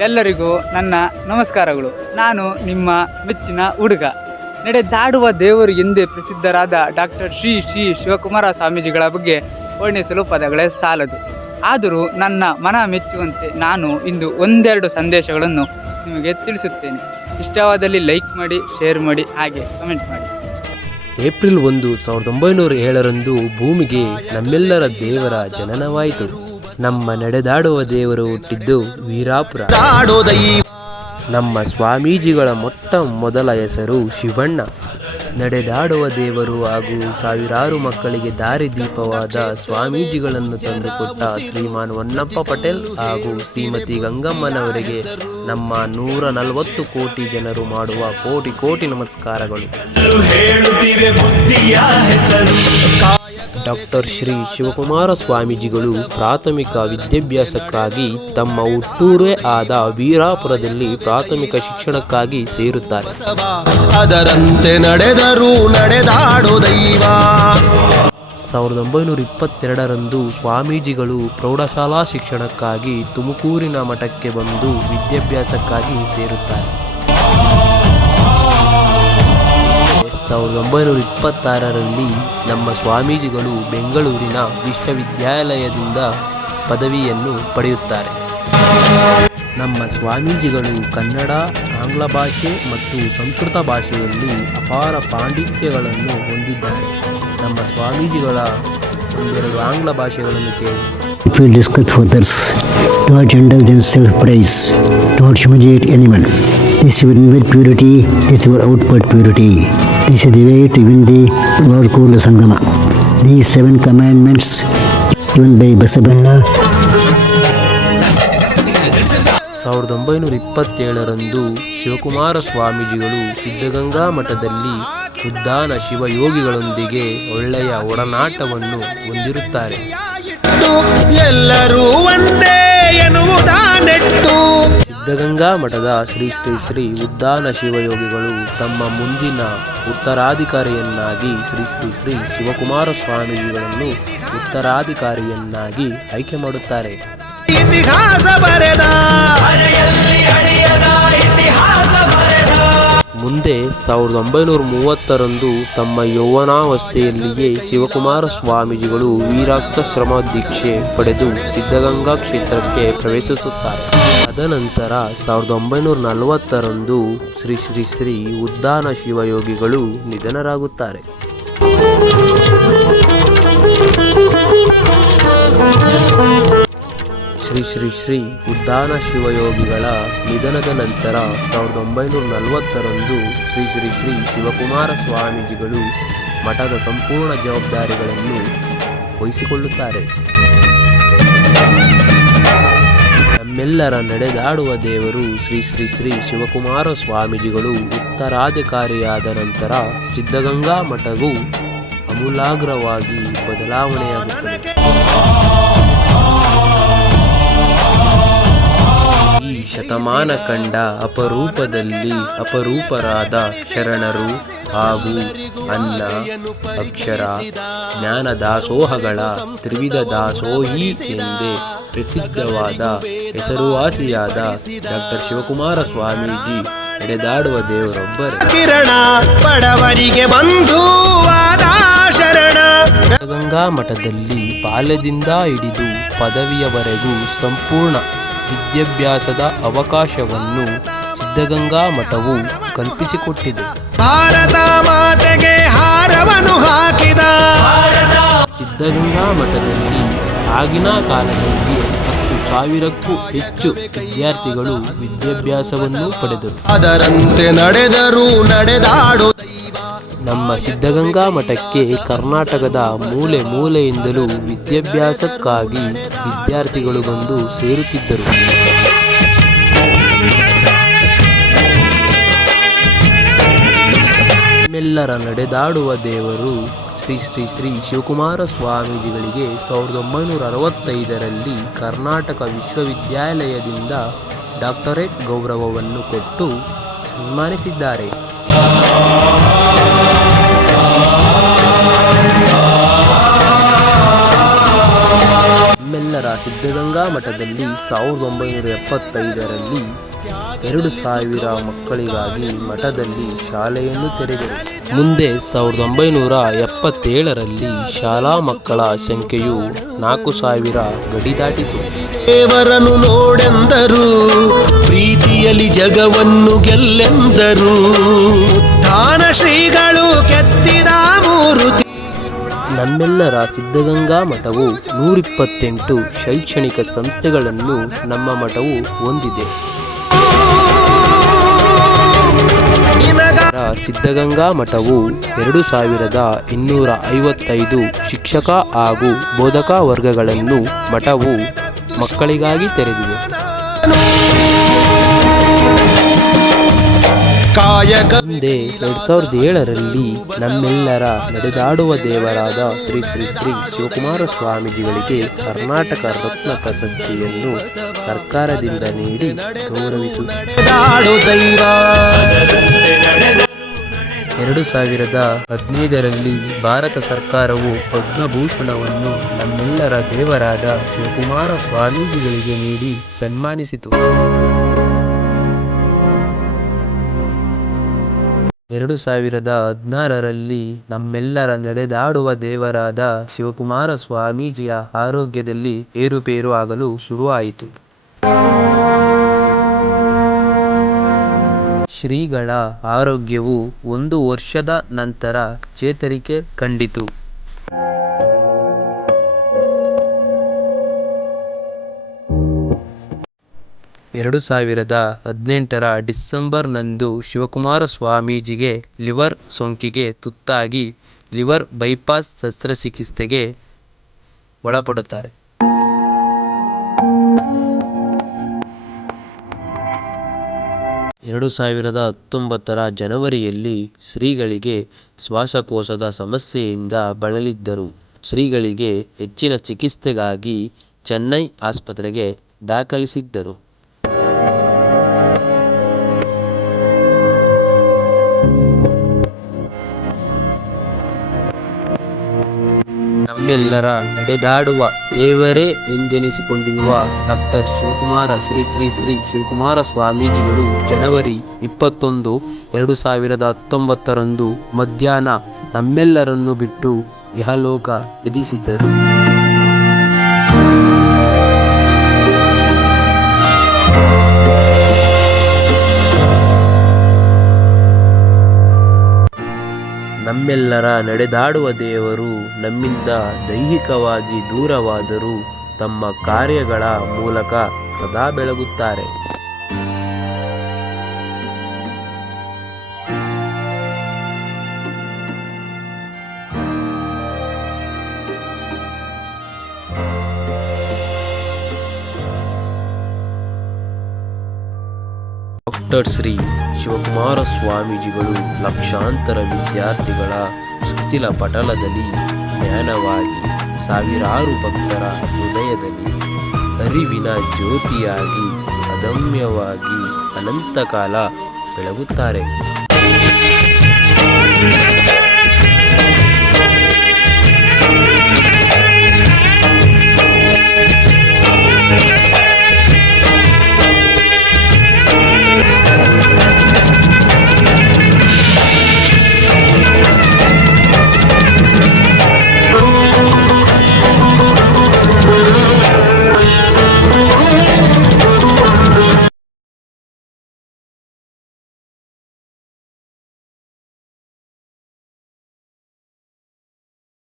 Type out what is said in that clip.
ಎಲ್ಲರಿಗೂ ನನ್ನ ನಮಸ್ಕಾರಗಳು. ನಾನು ನಿಮ್ಮ ಮೆಚ್ಚಿನ ಹುಡುಗ. ನಡೆದಾಡುವ ದೇವರು ಎಂದೇ ಪ್ರಸಿದ್ಧರಾದ ಡಾಕ್ಟರ್ ಶ್ರೀ ಶ್ರೀ ಶಿವಕುಮಾರ ಸ್ವಾಮೀಜಿಗಳ ಬಗ್ಗೆ ವರ್ಣಿಸಲು ಪದಗಳೇ ಸಾಲದು. ಆದರೂ ನನ್ನ ಮನ ಮೆಚ್ಚುವಂತೆ ನಾನು ಇಂದು ಒಂದೆರಡು ಸಂದೇಶಗಳನ್ನು ನಿಮಗೆ ತಿಳಿಸುತ್ತೇನೆ. ಇಷ್ಟವಾದಲ್ಲಿ ಲೈಕ್ ಮಾಡಿ, ಶೇರ್ ಮಾಡಿ, ಹಾಗೆ ಕಮೆಂಟ್ ಮಾಡಿ. ಏಪ್ರಿಲ್ ಒಂದು, ಸಾವಿರದ ಒಂಬೈನೂರ ಏಳರಂದು ಭೂಮಿಗೆ ನಮ್ಮೆಲ್ಲರ ದೇವರ ಜನನವಾಯಿತು. ನಮ್ಮ ನಡೆದಾಡುವ ದೇವರು ಹುಟ್ಟಿದ್ದು ವೀರಾಪುರ. ನಮ್ಮ ಸ್ವಾಮೀಜಿಗಳ ಮೊಟ್ಟ ಮೊದಲ ಹೆಸರು ಶಿವಣ್ಣ. ನಡೆದಾಡುವ ದೇವರು ಹಾಗೂ ಸಾವಿರಾರು ಮಕ್ಕಳಿಗೆ ದಾರಿದೀಪವಾದ ಸ್ವಾಮೀಜಿಗಳನ್ನು ತಂದುಕೊಟ್ಟ ಶ್ರೀಮಾನ್ ಹೊನ್ನಪ್ಪ ಪಟೇಲ್ ಹಾಗೂ ಶ್ರೀಮತಿ ಗಂಗಮ್ಮನವರಿಗೆ ನಮ್ಮ ನೂರ ನಲವತ್ತು ಕೋಟಿ ಜನರು ಮಾಡುವ ಕೋಟಿ ಕೋಟಿ ನಮಸ್ಕಾರಗಳು. ಡಾಕ್ಟರ್ ಶ್ರೀ ಶಿವಕುಮಾರ ಸ್ವಾಮೀಜಿಗಳು ಪ್ರಾಥಮಿಕ ವಿದ್ಯಾಭ್ಯಾಸಕ್ಕಾಗಿ ತಮ್ಮ ಹುಟ್ಟೂರೇ ಆದ ವೀರಾಪುರದಲ್ಲಿ ಪ್ರಾಥಮಿಕ ಶಿಕ್ಷಣಕ್ಕಾಗಿ ಸೇರುತ್ತಾರೆ. ಅದರಂತೆ ನಡೆದರೂ ನಡೆದಾಡು ದೈವ. ಸಾವಿರದ ಒಂಬೈನೂರ ಇಪ್ಪತ್ತೆರಡರಂದು ಸ್ವಾಮೀಜಿಗಳು ಪ್ರೌಢಶಾಲಾ ಶಿಕ್ಷಣಕ್ಕಾಗಿ ತುಮಕೂರಿನ ಮಠಕ್ಕೆ ಬಂದು ವಿದ್ಯಾಭ್ಯಾಸಕ್ಕಾಗಿ ಸೇರುತ್ತಾರೆ. ಸಾವಿರದ ಒಂಬೈನೂರ ಇಪ್ಪತ್ತಾರರಲ್ಲಿ ನಮ್ಮ ಸ್ವಾಮೀಜಿಗಳು ಬೆಂಗಳೂರಿನ ವಿಶ್ವವಿದ್ಯಾಲಯದಿಂದ ಪದವಿಯನ್ನು ಪಡೆಯುತ್ತಾರೆ. ನಮ್ಮ ಸ್ವಾಮೀಜಿಗಳು ಕನ್ನಡ, ಆಂಗ್ಲ ಭಾಷೆ ಮತ್ತು ಸಂಸ್ಕೃತ ಭಾಷೆಯಲ್ಲಿ ಅಪಾರ ಪಾಂಡಿತ್ಯಗಳನ್ನು ಹೊಂದಿದ್ದಾರೆ. ನಮ್ಮ ಸ್ವಾಮೀಜಿಗಳ ಒಂದೆರಡು ಆಂಗ್ಲ ಭಾಷೆಗಳನ್ನು ಕೇಳಿ. Discuss your outward purity. The way to win the Lord Kula Sangama. These seven commandments given by Basabanna ಸಾವಿರದ ಒಂಬೈನೂರ ಇಪ್ಪತ್ತೇಳರಂದು ಶಿವಕುಮಾರ ಸ್ವಾಮೀಜಿಗಳು ಸಿದ್ಧಗಂಗಾ ಮಠದಲ್ಲಿ ಉದ್ದಾನ ಶಿವಯೋಗಿಗಳೊಂದಿಗೆ ಒಳ್ಳೆಯ ಒಡನಾಟವನ್ನು ಹೊಂದಿರುತ್ತಾರೆ ಎಲ್ಲರೂ ಒಂದೇ ಎನ್ನುವುದಾನೆಟ್ಟು ಸಿದ್ಧಗಂಗಾ ಮಠದ ಶ್ರೀ ಶ್ರೀ ಶ್ರೀ ಉದ್ದಾನ ಶಿವಯೋಗಿಗಳು ತಮ್ಮ ಮುಂದಿನ ಉತ್ತರಾಧಿಕಾರಿಯನ್ನಾಗಿ ಶ್ರೀ ಶ್ರೀ ಶ್ರೀ ಶಿವಕುಮಾರ ಸ್ವಾಮೀಜಿಗಳನ್ನು ಉತ್ತರಾಧಿಕಾರಿಯನ್ನಾಗಿ ಆಯ್ಕೆ ಮಾಡುತ್ತಾರೆ. ಇತಿಹಾಸ ಬರೆದ. ಮುಂದೆ ಸಾವಿರದ ಒಂಬೈನೂರ ಮೂವತ್ತರಂದು ತಮ್ಮ ಯೌವನಾವಸ್ಥೆಯಲ್ಲಿಯೇ ಶಿವಕುಮಾರ ಸ್ವಾಮೀಜಿಗಳು ವೀರಾಕ್ತ ಶ್ರಮ ದೀಕ್ಷೆ ಪಡೆದು ಸಿದ್ಧಗಂಗಾ ಕ್ಷೇತ್ರಕ್ಕೆ ಪ್ರವೇಶಿಸುತ್ತಾರೆ. ತದನಂತರ ಸಾವಿರದ ಒಂಬೈನೂರ ನಲವತ್ತರಂದು ಶ್ರೀ ಶ್ರೀ ಶ್ರೀ ಉದ್ದಾನ ಶಿವಯೋಗಿಗಳು ನಿಧನರಾಗುತ್ತಾರೆ. ಶ್ರೀ ಶ್ರೀ ಶ್ರೀ ಉದ್ದಾನ ಶಿವಯೋಗಿಗಳ ನಿಧನದ ನಂತರ ಸಾವಿರದ ಒಂಬೈನೂರ ನಲವತ್ತರಂದು ಶ್ರೀ ಶ್ರೀ ಶ್ರೀ ಶಿವಕುಮಾರ ಸ್ವಾಮೀಜಿಗಳು ಮಠದ ಸಂಪೂರ್ಣ ಜವಾಬ್ದಾರಿಗಳನ್ನು ವಹಿಸಿಕೊಳ್ಳುತ್ತಾರೆ. ನಮ್ಮೆಲ್ಲರ ನಡೆದಾಡುವ ದೇವರು ಶ್ರೀ ಶ್ರೀ ಶ್ರೀ ಶಿವಕುಮಾರ ಸ್ವಾಮೀಜಿಗಳು ಉತ್ತರಾಧಿಕಾರಿಯಾದ ನಂತರ ಸಿದ್ಧಗಂಗಾ ಮಠವು ಅಮೂಲಾಗ್ರವಾಗಿ ಬದಲಾವಣೆಯಾಗುತ್ತದೆ. ಈ ಶತಮಾನ ಕಂಡ ಅಪರೂಪದಲ್ಲಿ ಅಪರೂಪರಾದ ಶರಣರು ಹಾಗೂ ಅನ್ನ ಅಕ್ಷರ ಜ್ಞಾನ ದಾಸೋಹಗಳ ತ್ರಿವಿಧ ದಾಸೋಹಿ ಎಂದೇ ಪ್ರಸಿದ್ಧವಾದ ಹೆಸರುವಾಸಿಯಾದ ಡಾಕ್ಟರ್ ಶಿವಕುಮಾರ ಸ್ವಾಮೀಜಿ ಎಡೆದಾಡುವ ದೇವರೊಬ್ಬರು. ಕಿರಣ ಬಡವರಿಗೆ ಬಂಧು ಶರಣ. ಗಂಗಾ ಮಠದಲ್ಲಿ ಬಾಲ್ಯದಿಂದ ಹಿಡಿದು ಪದವಿಯವರೆಗೂ ಸಂಪೂರ್ಣ ವಿದ್ಯಾಭ್ಯಾಸದ ಅವಕಾಶವನ್ನು ಸಿದ್ಧಗಂಗಾ ಮಠವು ಕಲ್ಪಿಸಿಕೊಟ್ಟಿದೆ. ಭಾರತ ಮಾತೆಗೆ ಹಾರವನ್ನು ಹಾಕಿದ. ಸಿದ್ಧಗಂಗಾ ಮಠದಲ್ಲಿ ಆಗಿನ ಕಾಲದಲ್ಲಿ ಹತ್ತು ಸಾವಿರಕ್ಕೂ ಹೆಚ್ಚು ವಿದ್ಯಾರ್ಥಿಗಳು ವಿದ್ಯಾಭ್ಯಾಸವನ್ನು ಪಡೆದರು. ಅದರಂತೆ ನಡೆದರು ನಡೆದಾಡು ನಮ್ಮ ಸಿದ್ಧಗಂಗಾ ಮಠಕ್ಕೆ ಕರ್ನಾಟಕದ ಮೂಲೆ ಮೂಲೆಯಿಂದಲೂ ವಿದ್ಯಾಭ್ಯಾಸಕ್ಕಾಗಿ ವಿದ್ಯಾರ್ಥಿಗಳು ಬಂದು ಸೇರುತ್ತಿದ್ದರು. ನಮ್ಮೆಲ್ಲರ ನಡೆದಾಡುವ ದೇವರು ಶ್ರೀ ಶ್ರೀ ಶ್ರೀ ಶಿವಕುಮಾರ ಸ್ವಾಮೀಜಿಗಳಿಗೆ ಸಾವಿರದ ಒಂಬೈನೂರ ಅರವತ್ತೈದರಲ್ಲಿ ಕರ್ನಾಟಕ ವಿಶ್ವವಿದ್ಯಾಲಯದಿಂದ ಡಾಕ್ಟರೇಟ್ ಗೌರವವನ್ನು ಕೊಟ್ಟು ಸನ್ಮಾನಿಸಿದ್ದಾರೆ. ನಮ್ಮೆಲ್ಲರ ಸಿದ್ಧಗಂಗಾ ಮಠದಲ್ಲಿ ಸಾವಿರದ ಒಂಬೈನೂರ ಎಪ್ಪತ್ತೈದರಲ್ಲಿ ಎರಡು ಸಾವಿರ ಮಕ್ಕಳಿಗಾಗಿ ಮಠದಲ್ಲಿ ಶಾಲೆಯನ್ನು ತೆರೆದರು. ಮುಂದೆ ಸಾವಿರದ ಒಂಬೈನೂರ ಎಪ್ಪತ್ತೇಳರಲ್ಲಿ ಶಾಲಾ ಮಕ್ಕಳ ಸಂಖ್ಯೆಯು ನಾಲ್ಕು ಸಾವಿರ ಗಡಿ ದಾಟಿತು. ದೇವರನ್ನು ನೋಡೆಂದರು ಪ್ರೀತಿಯಲ್ಲಿ ಜಗವನ್ನು ಗೆಲ್ಲೆಂದರು. ಉತ್ಥಾನ ಶ್ರೀಗಳು ಕೆತ್ತಿದ ಮೂರು ನಮ್ಮೆಲ್ಲರ ಸಿದ್ಧಗಂಗಾ ಮಠವು ನೂರಿಪ್ಪತ್ತೆಂಟು ಶೈಕ್ಷಣಿಕ ಸಂಸ್ಥೆಗಳನ್ನು ನಮ್ಮ ಮಠವು ಹೊಂದಿದೆ. ನಿನಗ ರ ಸಿದ್ಧಗಂಗಾ ಮಠವು ಎರಡು ಸಾವಿರದ ಇನ್ನೂರ ಐವತ್ತೈದು ಶಿಕ್ಷಕ ಹಾಗೂ ಬೋಧಕ ವರ್ಗಗಳನ್ನು ಮಠವು ಮಕ್ಕಳಿಗಾಗಿ ತೆರೆದಿದೆ. ಮುಂದೆ ಎರಡ್ ಸಾವಿರದ ಏಳರಲ್ಲಿ ನಮ್ಮೆಲ್ಲರ ನಡೆದಾಡುವ ದೇವರಾದ ಶ್ರೀ ಶ್ರೀ ಶ್ರೀ ಶಿವಕುಮಾರ ಸ್ವಾಮೀಜಿಗಳಿಗೆ ಕರ್ನಾಟಕ ರತ್ನ ಪ್ರಶಸ್ತಿಯನ್ನು ಸರ್ಕಾರದಿಂದ ನೀಡಿ ಗೌರವಿಸುತ್ತಾರೆ ಎರಡು ಸಾವಿರದ ಹದಿನೈದರಲ್ಲಿ ಭಾರತ ಸರ್ಕಾರವು ಪದ್ಮಭೂಷಣವನ್ನು ನಮ್ಮೆಲ್ಲರ ದೇವರಾದ ಶಿವಕುಮಾರ ಸ್ವಾಮೀಜಿಗಳಿಗೆ ನೀಡಿ ಸನ್ಮಾನಿಸಿತು. ಎರಡು ಸಾವಿರದ ಹದಿನಾರರಲ್ಲಿ ನಮ್ಮೆಲ್ಲರ ನಡೆದಾಡುವ ದೇವರಾದ ಶಿವಕುಮಾರ ಸ್ವಾಮೀಜಿಯ ಆರೋಗ್ಯದಲ್ಲಿ ಏರುಪೇರು ಆಗಲು ಶುರುವಾಯಿತು. ಶ್ರೀಗಳ ಆರೋಗ್ಯವು ಒಂದು ವರ್ಷದ ನಂತರ ಚೇತರಿಕೆ ಕಂಡಿತು. ಎರಡು ಸಾವಿರದ ಹದಿನೆಂಟರ ಡಿಸೆಂಬರ್ನಂದು ಶಿವಕುಮಾರ ಸ್ವಾಮೀಜಿಗೆ ಲಿವರ್ ಸೋಂಕಿಗೆ ತುತ್ತಾಗಿ ಲಿವರ್ ಬೈಪಾಸ್ ಶಸ್ತ್ರಚಿಕಿತ್ಸೆಗೆ ಒಳಪಡುತ್ತಾರೆ. ಎರಡು ಸಾವಿರದ ಹತ್ತೊಂಬತ್ತರ ಜನವರಿಯಲ್ಲಿ ಶ್ರೀಗಳಿಗೆ ಶ್ವಾಸಕೋಶದ ಸಮಸ್ಯೆಯಿಂದ ಬಳಲಿದ್ದರು. ಶ್ರೀಗಳಿಗೆ ಹೆಚ್ಚಿನ ಚಿಕಿತ್ಸೆಗಾಗಿ ಚೆನ್ನೈ ಆಸ್ಪತ್ರೆಗೆ ದಾಖಲಿಸಿದ್ದರು. ನಮ್ಮೆಲ್ಲರ ನಡೆದಾಡುವ ದೇವರೇ ಎಂದೆನಿಸಿಕೊಂಡಿರುವ ಡಾಕ್ಟರ್ ಶಿವಕುಮಾರ ಶ್ರೀ ಶ್ರೀ ಶ್ರೀ ಶಿವಕುಮಾರ ಸ್ವಾಮೀಜಿಗಳು ಜನವರಿ ಇಪ್ಪತ್ತೊಂದು, ಎರಡು ಸಾವಿರದ ಹತ್ತೊಂಬತ್ತರಂದು ಮಧ್ಯಾಹ್ನ ನಮ್ಮೆಲ್ಲರನ್ನು ಬಿಟ್ಟು ಇಹಲೋಕ ವಿಧಿಸಿದರು ನಮ್ಮೆಲ್ಲರ ನಡೆದಾಡುವ ದೇವರು ನಮ್ಮಿಂದ ದೈಹಿಕವಾಗಿ ದೂರವಾದರೂ ತಮ್ಮ ಕಾರ್ಯಗಳ ಮೂಲಕ ಸದಾ ಬೆಳಗುತ್ತಾರೆ. ಡಾಕ್ಟರ್ ಶ್ರೀ ಶಿವಕುಮಾರ ಸ್ವಾಮೀಜಿಗಳು ಲಕ್ಷಾಂತರ ವಿದ್ಯಾರ್ಥಿಗಳ ಸುತ್ತಿಲ ಪಟಲದಲ್ಲಿ ಜ್ಞಾನವಾಗಿ ಸಾವಿರಾರು ಭಕ್ತರ ಹೃದಯದಲ್ಲಿ ಅರಿವಿನ ಜ್ಯೋತಿಯಾಗಿ, ಅದಮ್ಯವಾಗಿ ಅನಂತಕಾಲ ಬೆಳಗುತ್ತಾರೆ.